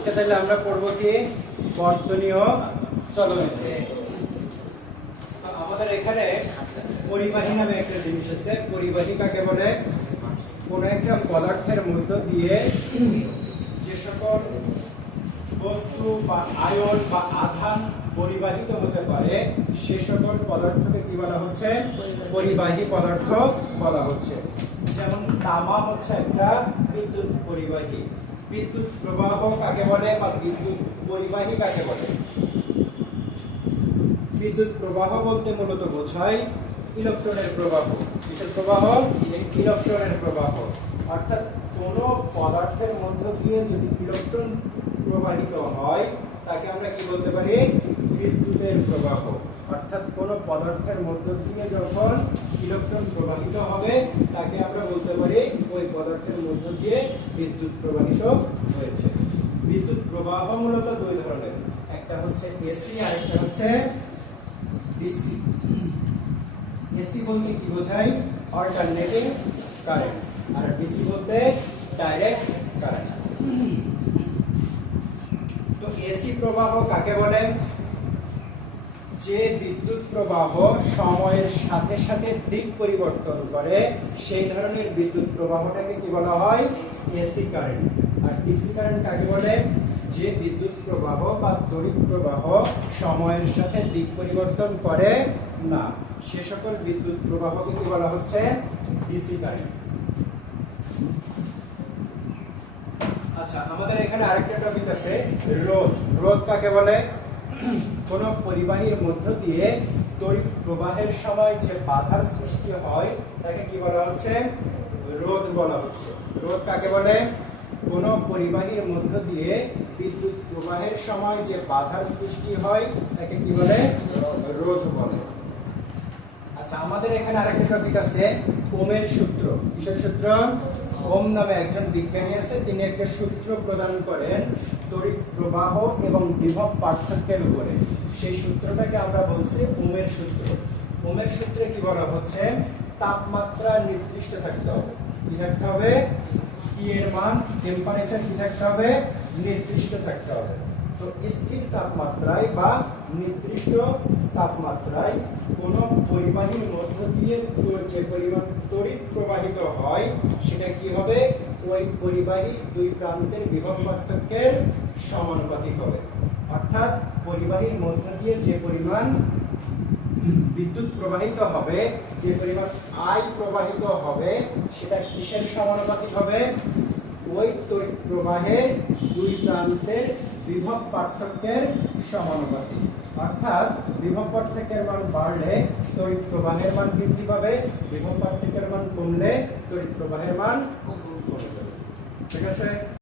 আজকে তাহলে আমরা পড়ব কি বর্তনীয় চলন। আমাদের এখানে পরিবাহী নামে একটা জিনিস আছে। পরিবাহী কাকে বলে? কোন একটা পদার্থের মধ্য দিয়ে যে সকল বস্তু বা আয়ন বা আধান পরিবাহিত হতে পারে সে সকল পদার্থকে কি বলা হচ্ছে? পরিবাহী পদার্থ বলা হচ্ছে। যেমন তামা হচ্ছে একটা বিদ্যুৎ পরিবাহী। বিদ্যুৎ প্রবাহ কাকে বলে বা বিদ্যুৎ পরিবাহী কাকে বলে? বিদ্যুৎ প্রবাহ বলতে মূলত বোঝায় ইলেকট্রনের প্রবাহ। কিসের প্রবাহ? ইলেকট্রনের প্রবাহ। অর্থাৎ কোন পদার্থের মধ্য দিয়ে যদি ইলেকট্রন প্রবাহিত হয় তাকে আমরা কি বলতে পারি? বিদ্যুতের প্রবাহ। অর্থাৎ কোন পদার্থের মধ্য দিয়ে যখন ইলেকট্রন প্রবাহিত হবে তাকে আমরা বলতে পারি ওই পদার্থের মধ্য দিয়ে বিদ্যুৎ প্রবাহিত হয়েছে। বিদ্যুৎ প্রবাহ মূলত দুই ধরনের, একটা হচ্ছে এসি আর একটা হচ্ছে ডিসি। এসি বলতে কি বোঝায়? Alternating current. আর ডিসি বলতে ডাইরেক্ট কারেন্ট। তো এসি প্রবাহ কাকে বলে? যে বিদ্যুৎ প্রবাহ সময়ের সাথে সাথে দিক পরিবর্তন করে সেই ধরনের বিদ্যুৎ প্রবাহটাকে কি বলা হয়? AC current. আর ডিসি কারেন্ট কাকে বলে? যে বিদ্যুৎ প্রবাহ বা তড়িৎ প্রবাহ সময়ের সাথে দিক পরিবর্তন করে না সে সকল বিদ্যুৎ প্রবাহকে কি বলা হচ্ছে? DC current. আচ্ছা, আমাদের এখানে আরেকটা টপিক আছে রোধ। রোধ কাকে বলে? কোন পরিবাহীর মধ্য দিয়ে তড়িৎ প্রবাহের সময় যে বাধার সৃষ্টি হয় তাকে কি বলা হচ্ছে? রোধ বলা হচ্ছে। রোধ কাকে বলে? কোন পরিবাহীর মধ্য দিয়ে বিদ্যুৎ প্রবাহের সময় যে বাধার সৃষ্টি হয় তাকে কি বলে? রোধ বলে। আচ্ছা, আমাদের এখানে আরেকটা টপিক আছে ওমের সূত্র। কিসের সূত্র? ওম নামে একজন বিজ্ঞানী আছে, তিনি একটা সূত্র প্রদান করেন তড়িৎ প্রবাহ এবং বিভব পার্থক্যের উপরে। সেই সূত্রটাকে আমরা বলছি ওমের সূত্র। ওমের সূত্রে কি বলা হচ্ছে? তাপমাত্রা নির্দিষ্ট থাকতে হবে। কি থাকতে হবে? টি এর মান, টেম্পারেচার কি থাকতে হবে? নির্দিষ্ট থাকতে হবে। তো স্থির তাপমাত্রায় বা নির্দিষ্ট তাপমাত্রায় কোন পরিবাহীর মধ্য দিয়ে যে পরিমাণ তড়িৎ প্রবাহিত হয় সেটা কি হবে? ওই পরিবাহী দুই প্রান্তের বিভব পার্থক্যের সমানুপাতিক হবে। অর্থাৎ পরিবাহীর মধ্য দিয়ে যে পরিমাণ বিদ্যুৎ প্রবাহিত হবে, যে পরিমাণ আই প্রবাহিত হবে সেটা কিসের সমানুপাতিক হবে? ওই তড়িৎ প্রবাহের দুই প্রান্তের বিভব পার্থক্যের সমানুপাতিক। অর্থাৎ বিভব পার্থক্যের মান বাড়লে তড়িৎ প্রবাহের মান বৃদ্ধি পাবে, বিভব পার্থক্যের মান কমলে তড়িৎ প্রবাহের মান কমে যাবে। ঠিক আছে?